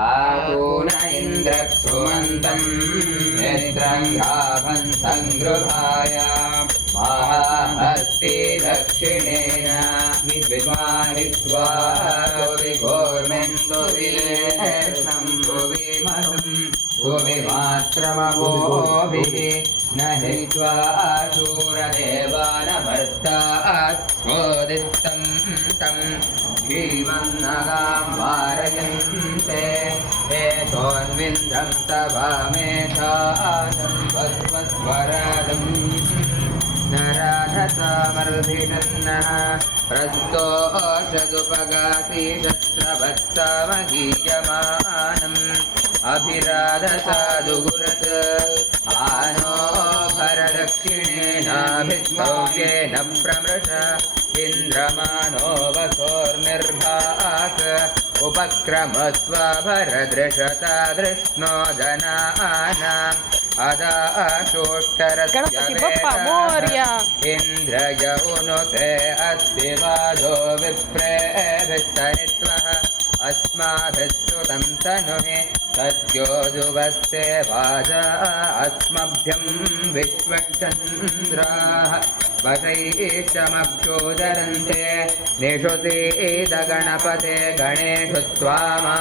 आपून इन्द्रक्षुमन्तम् नेत्रङ्गाभं सङ्गृहाय महाहस्ति दक्षिणेन विद्वाहित्वा विघोर्मेन्दुविलेशं भुवि महं भुवि मात्रमवोभिः न हित्वा शूरदेवानभर्तात्मोदितं तं जीवन्नगां वारयन्ते हेतोन्विन्दं तवामेषादं वस्वस्वरदम् नराधतामर्धिषन्नः प्रस्तोषदुपगाति शस्त्रवत्समगीयमानम् अभिराधसाधुगुरत् आनो भरदक्षिणेनाभिस्तौकेन प्रमृष इन्द्रमानो वसोर्निर्भाक् उपक्रमस्व भरदृशतादृष्णो जनानाम् अदाशोष्टरस्य गणपति बप्पा मोर्या इन्द्रयौनुते अस्ति वादो विप्रेभिस्तनित्वः। अस्माभिस्तुतं तनुहि सद्योजुवस्ते वाजा। अस्मभ्यं विश्वचन्द्राः वशैश्चमक्षोदरन्ते निषुसीदगणपते गणेषु त्वामा